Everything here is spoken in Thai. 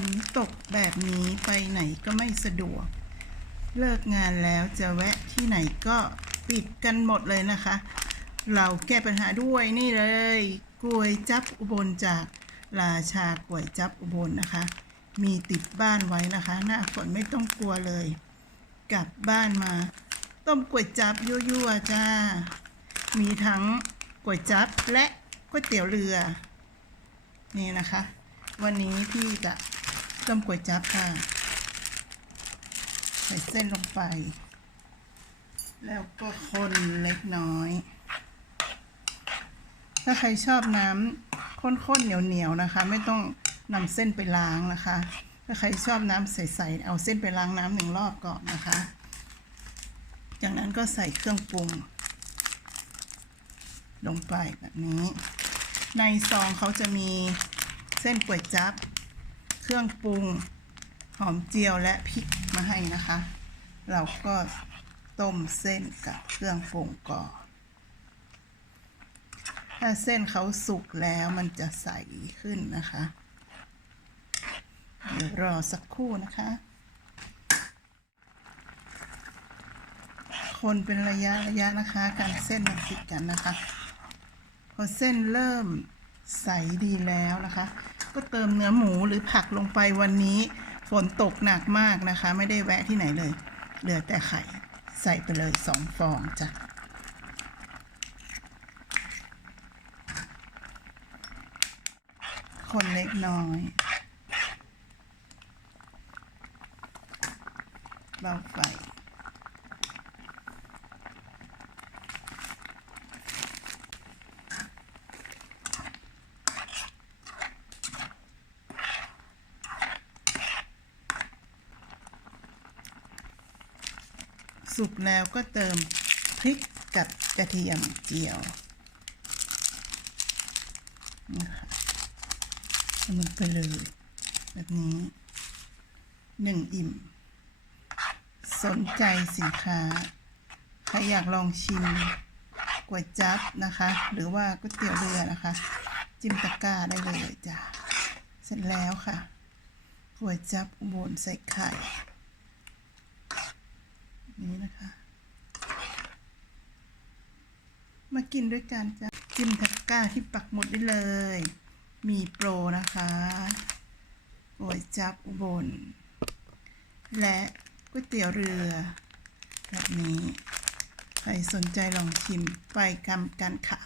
นตกแบบนี้ไปไหนก็ไม่สะดวก เลิกงานแล้วจะแวะที่ไหนก็ปิดกันหมดเลยนะคะ เราแก้ปัญหาด้วยนี่เลยกล้วยจับอุบลจากราชากล้วยจับอุบลนะคะ มีติดบ้านไว้นะคะ หน้าฝนไม่ต้องกลัวเลย กลับบ้านมา ต้มก๋วยจับยั่วๆจ้า มีทั้งก๋วยจับและก๋วยเตี๋ยวเรือ นี่นะคะ วันนี้พี่จะ ต้มก๋วยจับค่ะ ใส่เส้นลงไป แล้วก็คนเล็กน้อย ถ้าใครชอบน้ำข้นๆ เหนียวๆ นะคะ ไม่ต้องนำเส้นไปล้างนะคะ ถ้าใครชอบน้ำใสๆ เอาเส้นไปล้างน้ำหนึ่งรอบก่อนนะคะ จากนั้นก็ใส่เครื่องปรุง ลงไปแบบนี้ ในซองเขาจะมีเส้นก๋วยจั๊บ เครื่องปรุงหอมเจียวและพริกมาให้นะคะ เราก็ต้มเส้นกับเครื่องปรุงก่อนถ้าเส้นเขาสุกแล้วมันจะใสขึ้นนะคะ เดี๋ยวรอสักครู่นะคะ คนเป็นระยะระยะนะคะ การเส้นมันติดกันนะคะ พอเส้นเริ่มใสดีแล้วนะคะ ก็เติมเนื้อหมูหรือผักลงไปวันนี้ ฝนตกหนักมากนะคะ ไม่ได้แวะที่ไหนเลย เหลือแต่ไข่ ใส่ไปเลยสองฟองจ้ะคนเล็กน้อย เบาไฟ สุกแล้วก็เติมพริกกับกระเทียมเจียวนะคะลงไปเลยแบบนี้หนึ่งอิ่ม สนใจสินค้า ใครอยากลองชิมก๋วยจั๊บนะคะ หรือว่าก๋วยเตี๋ยวเรือนะคะ จิ้มตะกร้าได้เลยจ้ะ เสร็จแล้วค่ะก๋วยจั๊บอุบลใส่ไข่ นะคะ มากินด้วยกันจ้ะจิ้มทักก้าที่ปักหมุดได้เลย มีโปรนะคะก๋วยจับอุบล และก๋วยเตี๋ยวเรือ แบบนี้ ใครสนใจลองชิมไปกำกันค่ะ